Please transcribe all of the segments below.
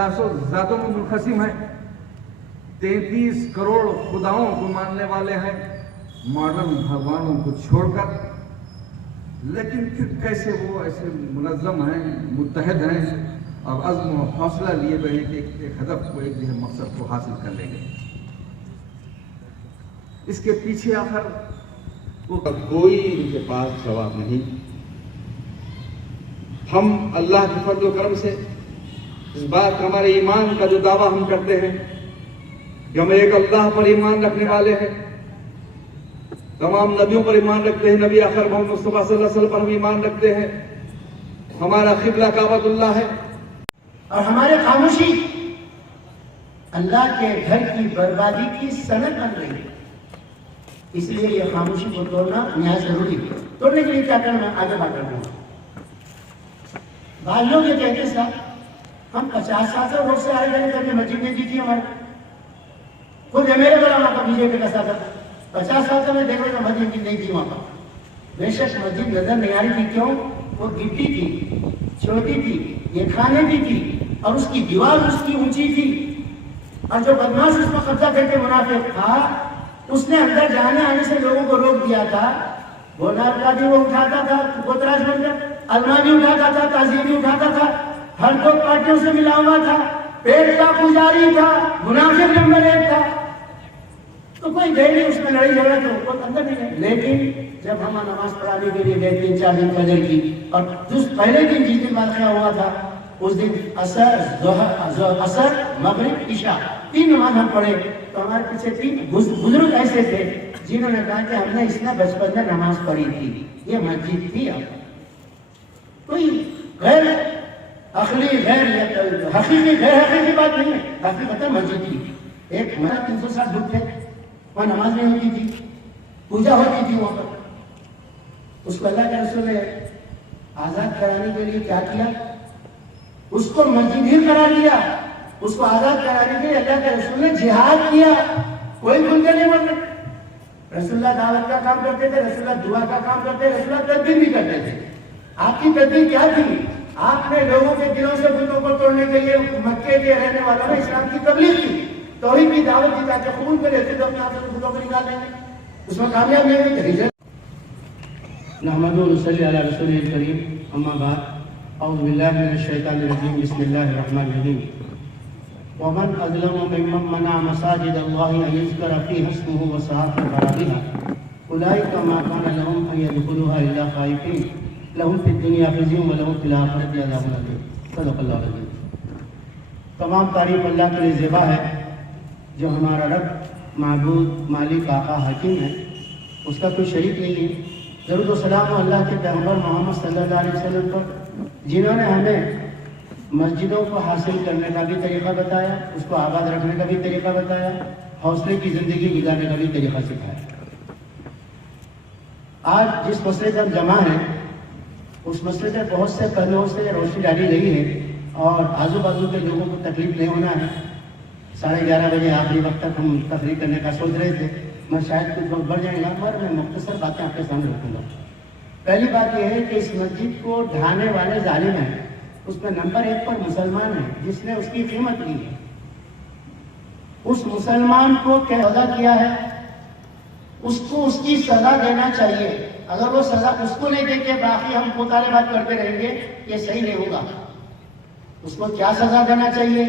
400 ذاتوں میں منقسم ہیں، 33 کروڑ خداؤں کو ماننے والے ہیں ماڈرن بھگوانوں کو چھوڑ کر، لیکن پھر کیسے وہ ایسے منظم ہیں، متحد ہیں اور عزم و حوصلہ لیے ہوئے ہیں کہ ایک ہدف کو، ایک مقصد کو حاصل کر لیں گے۔ اس کے پیچھے آخر کوئی ان کے پاس جواب نہیں۔ ہم اللہ کے فضل و کرم سے اس بات کا، ہمارے ایمان کا جو دعویٰ ہم کرتے ہیں کہ ہم ایک اللہ پر ایمان رکھنے والے ہیں، تمام نبیوں پر ایمان رکھتے ہیں، نبی آخر محمد مصطفیٰ صلی اللہ علیہ وسلم پر ہم ایمان رکھتے ہیں، ہمارا قبلہ کعبۃ اللہ ہے، اور ہماری خاموشی اللہ کے گھر کی بربادی کی سند بن رہی ہے۔ اس لیے یہ خاموشی کو توڑنا نہایت ضروری ہے۔ توڑنے کے لیے کیا کرنا ہے، آگے بات کرنا ہے۔ بعض لوگ یہ کہتے ہیں صاحب ہم 50 سال سے روڈ سے آئے گئے کبھی مسجد نہیں دی تھی ہمارے، خود میرے بڑا وہاں کا بی جے پی کا ساتھ تھا، 50 سال سے میں دیکھ رہا تھا مسجد نہیں تھی وہاں پر۔ بے شک مسجد نظر نہیں آ رہی تھی، کیوں؟ وہ گٹی تھی، چھوٹی تھی، یہ کھانے بھی تھی، اور اس کی دیوار اس کی اونچی تھی، اور جو بدماش اس پر قبضہ کر کے منافق تھا اس نے اندر جانے آنے سے لوگوں کو روک دیا تھا۔ گونار کا بھی وہ اٹھاتا تھا، کوتراج بن کر علما بھی اٹھاتا تھا، تعظیم بھی اٹھاتا تھا، ہر دو پارٹیوں سے ملا ہوا تھا، پیٹ کا پجاری تھا، منافق نمبر 1 تھا۔ تو کوئی گئے نہیں اس میں لڑائی جھگڑا تو کوئی اندر نہیں گئے۔ لیکن جب ہم نماز پڑھانے کے لیے گئے 3-4 دن فجر کی، اور جس پہلے دن جس دن واقعہ ہوا تھا اس دن عصر مغرب عشاء 3 نماز ہم پڑھے، تو ہمارے پیچھے 3 بزرگ ایسے تھے جنہوں نے کہا کہ ہم نے اس میں بچپن میں نماز پڑھی تھی، یہ مسجد تھی۔ کوئی غیر عقلی حقیقی غیر حقیقی بات نہیں ہے، حقیقت مسجد تھی۔ ایک 360 دن تھے وہاں، نماز نہیں ہوتی تھی، پوجا ہوتی تھی وہاں پر۔ اس کو اللہ کے رسول نے آزاد کرانے کے لیے کیا کیا؟ اس کو مسجد ہی قرار دیا، اس کو آزاد کرانے کے لیے اللہ کے رسول نے جہاد کیا۔ کوئی بھول کر نہیں بول رہے، رسول اللہ دعوت کا کام کرتے تھے، رسول اللہ دعا کا کام کرتے تھے، رسول اللہ تدبیر بھی کرتے تھے۔ آپ کی تدبیر کیا تھی؟ آپ نے لوگوں کے دلوں سے بتوں کو توڑنے کے لیے مکے کے رہنے والوں نے اسلام کی تبلیغ کی، توحید کی دعوت دی تاکہ قبول کرے، پھر اپنے ہاتھ سے بتوں کو نکال دیں گے، اس میں کامیاب نہیں ہوئی۔ نحمدہ و نصلی علی رسول الکریم، اما بعد، اعوذ باللہ من الشیطان الرجیم، بسم اللہ الرحمن الرحیم۔ ومن اظلم ممن منع مساجد اللہ ان یذکر فیہا اسمہ وسعی فی خرابها اولئک ما کان لهم ان يدخلوها الا خائفین لهم فی الدنیا خزی ولهم فی الآخرۃ عذاب عظیم۔ صدق اللہ العظیم۔ تمام تعریف اللہ کے لیے زیبا ہے جو ہمارا رب، معبود، مالک، آقا، حکیم ہے، اس کا کوئی شریک نہیں ہے۔ درود و سلام اللہ کے پیغمبر محمد صلی اللہ علیہ وسلم پر، جنہوں نے ہمیں مسجدوں کو حاصل کرنے کا بھی طریقہ بتایا، اس کو آباد رکھنے کا بھی طریقہ بتایا، حوصلے کی زندگی گزارنے کا بھی طریقہ سکھایا۔ آج جس مسئلے پر جمع ہے اس مسئلے سے بہت سے پہلوؤں سے روشنی ڈالی گئی ہے، اور آزو بازو کے لوگوں کو تکلیف نہیں ہونا ہے۔ 11:30 بجے آخری وقت تک ہم تقریر کرنے کا سوچ رہے تھے، میں شاید کچھ وقت بڑھ جائے گا، مگر میں مختصر باتیں آپ کے سامنے رکھوں گا۔ پہلی بات یہ ہے کہ اس مسجد کو ڈھانے والے ظالم ہیں، اس میں نمبر 1 پر مسلمان ہے جس نے اس کی قیمت لی ہے۔ اس مسلمان کو کیا سزا کیا ہے، اس کو اس کی سزا دینا چاہیے۔ اگر وہ سزا اس کو نہیں دے کے باقی ہم مطالبات کرتے رہیں گے، یہ صحیح نہیں ہوگا۔ اس کو کیا سزا دینا چاہیے؟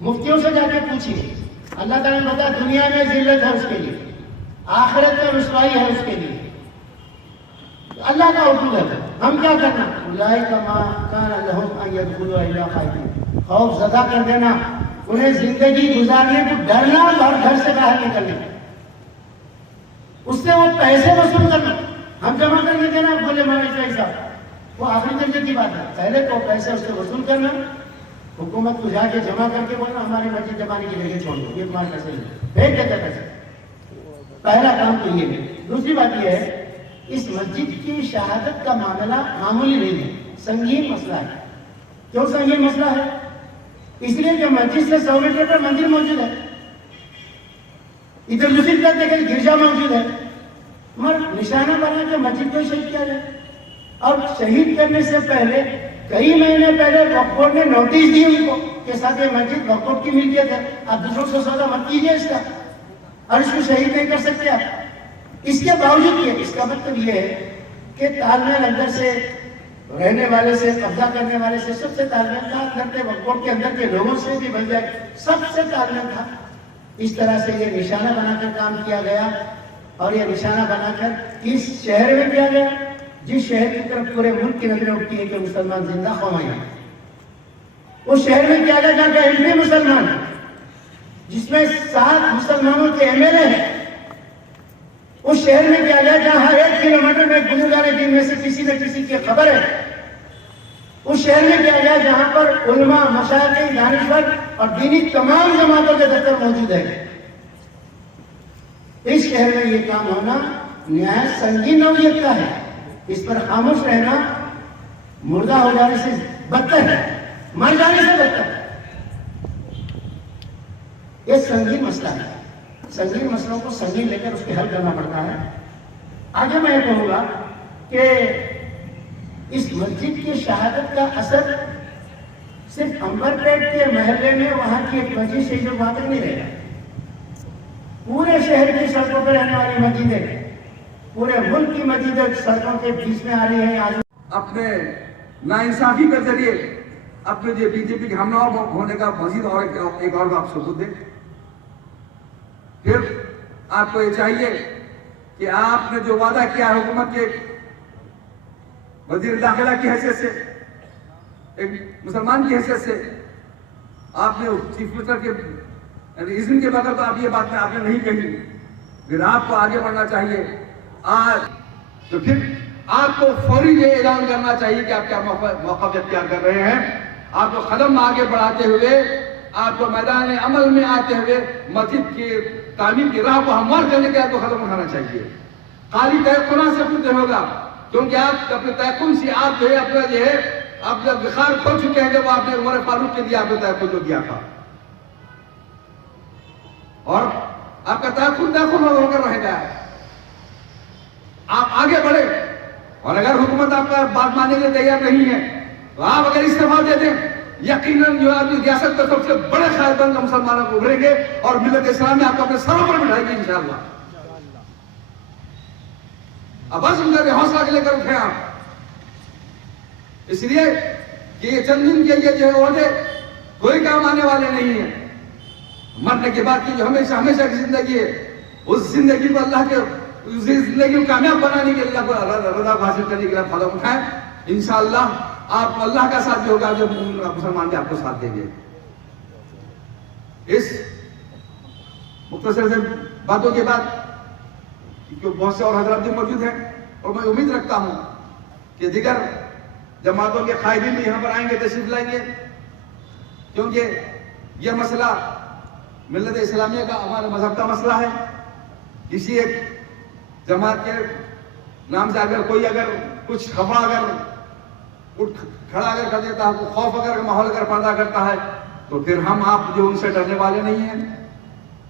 مفتیوں سے جا کے پوچھیے۔ اللہ تعالیٰ نے بتایا دنیا میں ذلت ہے اس کے لیے، آخرت میں رسوائی ہے اس کے لیے۔ اللہ کا حکم ہے، ہم کیا کرنا؟ اولئک ما کان لهم ان يدخلوا الا خائفین، خوف زدہ کر دینا، انہیں زندگی گزارنے کو ڈرنا اور گھر سے باہر نکلنے، اس سے وہ پیسے وصول کرنا، ہم جمع کرنے دینا، بولے مولانا صاحب وہ آخری درجے کی بات ہے، پہلے تو پیسے اس سے وصول کرنا، حکومت کو جا کے جمع کر کے بولنا ہماری مسجد جمانے کی جگہ چھوڑ دو، یہ تمہارے پیسے نہیں، بھیج دیتے پیسے۔ پہلا کام تو یہ ہے۔ دوسری بات یہ ہے اس مسجد کی شہادت کا معاملہ معمولی نہیں ہے، سنگین مسئلہ ہے۔ کیوں سنگین مسئلہ ہے؟ اس لیے کہ مسجد سے 100 میٹر پر مندر موجود ہے، ادھر دوسری طرف دیکھیں گرجا موجود ہے، مگر نشانہ بنا کہ مسجد کو شہید کیا جائے۔ اور شہید کرنے سے پہلے کئی مہینے پہلے وقف بورڈ نے نوٹس دی ان کو کے ساتھ یہ مسجد وقف کی ملکیت ہے، آپ دوسروں سے سودا مت کیجیے اس کا، اور اس کو شہید نہیں کر سکتے آپ۔ اس کے باوجود یہ، اس کا مطلب یہ ہے کہ تال میل اندر سے رہنے والے سے، قبضہ کرنے والے سے، سب سے تال میل تھا، اندر کے وقف کے اندر کے لوگوں سے بھی بن جائے، سب سے تال میل تھا۔ اس طرح سے یہ نشانہ بنا کر کام کیا گیا، اور یہ نشانہ بنا کر اس شہر میں کیا گیا جس شہر کی طرف پورے ملک کی نظریں اٹھتی ہے کہ مسلمان زندہ قوم، اس شہر میں کیا گیا جہاں کا ایم پی مسلمان، جس میں 7 مسلمانوں کے ایم ایل اے ہیں، اس شہر میں کیا گیا جہاں ہر 1 کلومیٹر میں گزردار دین میں سے کسی نہ کسی کی خبر ہے، اس شہر میں کیا گیا جہاں پر علماء، مشائخ، دانشور اور دینی تمام جماعتوں کے دفتر موجود ہیں۔ اس شہر میں یہ کام ہونا نہایت سنگین نوعیت کا ہے، اس پر خاموش رہنا مردہ ہو جانے سے بدتر ہے، مر جانے سے بدتر ہے۔ یہ سنگین مسئلہ ہے، سنگین مسئلوں کو سنگین لے کر اس کے حل کرنا پڑتا ہے۔ آگے میں یہ کہوں گا کہ اس مسجد کی شہادت کا اثر صرف امبر پیٹ کے محلے میں وہاں کی ایک مسجد سے جو وہاں تک نہیں رہے گا، پورے شہر کی سڑکوں پہ رہنے والی مسجدیں، پورے ملک کی مسجدیں سڑکوں کے بیچ میں آ رہی ہیں۔ آج اپنے ناانصافی کے ذریعے اپنے جو بی جے پی کے ہمنوا ہونے کا مزید اور ایک اور آپ ثبوت دیں۔ پھر آپ کو یہ چاہیے کہ آپ نے جو وعدہ کیا ہے حکومت کے وزیر داخلہ کی حیثیت سے، ایک مسلمان کی حیثیت سے، آپ نے چیف منسٹر کے اذن کے بغیر تو آپ یہ بات آپ نے نہیں کہی، پھر آپ کو آگے بڑھنا چاہیے۔ آج تو پھر آپ کو فوری یہ اعلان کرنا چاہیے کہ آپ کیا موقف اختیار کر رہے ہیں۔ آپ کو قدم آگے بڑھاتے ہوئے، آپ کو میدان عمل میں آتے ہوئے مسجد کی تعمیر کی راہ کو ہموار کرنے کے آپ کو قدم اٹھانا چاہیے۔ خالی تیقنہ سے کچھ نہیں ہوگا، کیونکہ آپ اپنے تیقن سے آپ جو ہے اپنا جو ہے آپ جب وقار کھول چکے ہیں، جب آپ نے عمر فاروق کے لیے آپ نے تیقن جو دیا تھا، اور آپ کا تیقن ہو کر رہے گا۔ آپ آگے بڑھے، اور اگر حکومت آپ کا بات ماننے کے لیے تیار نہیں ہے تو آپ اگر استعفا دے دیں، یقیناً جو آپ کی ریاست کا سب سے بڑے خیر بند مسلمانوں کو ابھریں گے اور ملت اسلام میں آپ کو اپنے سروں پر بٹھائے گی انشاءاللہ۔ اب عزم کر کے حوصلہ لے کر اٹھیں آپ، اس لیے کہ یہ چند دن کے لیے جو ہے عہدے کوئی کام آنے والے نہیں ہیں۔ مرنے کے بعد کی جو ہمیشہ کی زندگی ہے، اس زندگی کو اللہ کے زندگی کو کامیاب بنانے کے لیے، اللہ کو رضا حاصل کرنے کے لیے قدم اٹھائیں۔ انشاءاللہ آپ اللہ کا ساتھ بھی ہوگا جب مسلمان بھی آپ کو ساتھ دیں گے۔ اس مختصر سے باتوں کے بعد، کیونکہ بہت سے اور حضرات بھی موجود ہیں، اور میں امید رکھتا ہوں کہ دیگر جماعتوں کے قائدین بھی یہاں پر آئیں گے، تشریف لائیں گے، کیونکہ یہ مسئلہ ملت اسلامیہ کا، ہمارے مذہب کا مسئلہ ہے۔ کسی ایک جماعت کے نام سے اگر کوئی کچھ خفا اٹھ کھڑا اگر کر دیتا ہے، خوف اگر ماحول اگر پیدا کرتا ہے، تو پھر ہم آپ جو ان سے ڈرنے والے نہیں ہیں،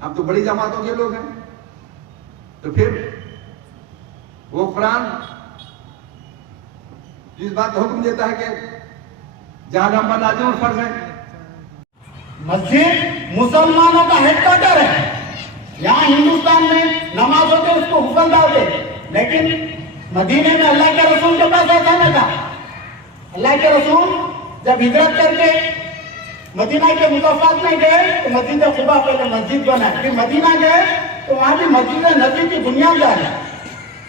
آپ تو بڑی جماعتوں کے لوگ ہیں۔ تو پھر وہ قرآن جس بات کا حکم دیتا ہے کہ جہاد ہم پر لازم اور فرض ہے۔ مسجد مسلمانوں کا ہیڈ کوارٹر ہے، یہاں ہندوستان میں نماز ہوتے اس کو حکم ڈالتے، لیکن مدینے میں اللہ کے رسول کے پاس ایسا نہ تھا۔ اللہ کے رسول جب ہجرت کر کے مدینہ کے مضافات میں گئے تو مسجد قباء پہلے مسجد بنا، پھر مدینہ گئے تو وہاں بھی مسجد نبی کی بنیاد ڈالی۔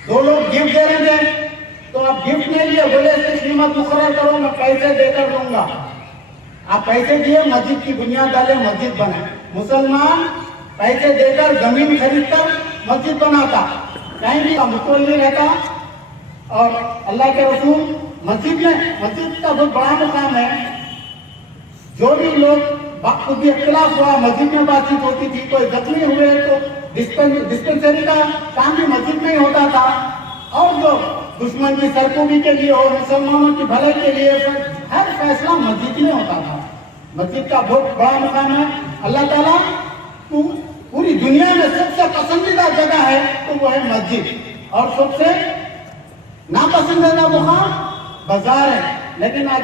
2 لوگ گفٹ دے رہے تھے تو آپ گفٹ نہیں لیے، بولے اس کی قیمت مقرر کرو، میں پیسے دے کر دوں گا۔ آپ پیسے دیے، مسجد کی بنیاد ڈالے، مسجد بنا۔ مسلمان پیسے دے کر زمین خرید کر مسجد بناتا، کہیں بھی مستقل نہیں رہتا۔ اور اللہ کے رسول مسجد کا بہت بڑا مقام ہے۔ جو بھی لوگ خود بھی اختلاف ہوا، مسجد میں بات چیت ہوتی تھی، کوئی زخمی ہوئے تو ڈسپنسری کا کام بھی مسجد میں ہی ہوتا تھا، اور جو دشمن کی سرکوبی کے لیے اور مسلمانوں کی بھلائی کے لیے ہر فیصلہ مسجد میں ہوتا تھا۔ مسجد کا بہت بڑا مقام ہے۔ اللہ تعالیٰ پوری دنیا میں سب سے پسندیدہ جگہ ہے تو وہ ہے مسجد، اور سب سے ناپسندیدہ مقام بازار ہے۔ لیکن آج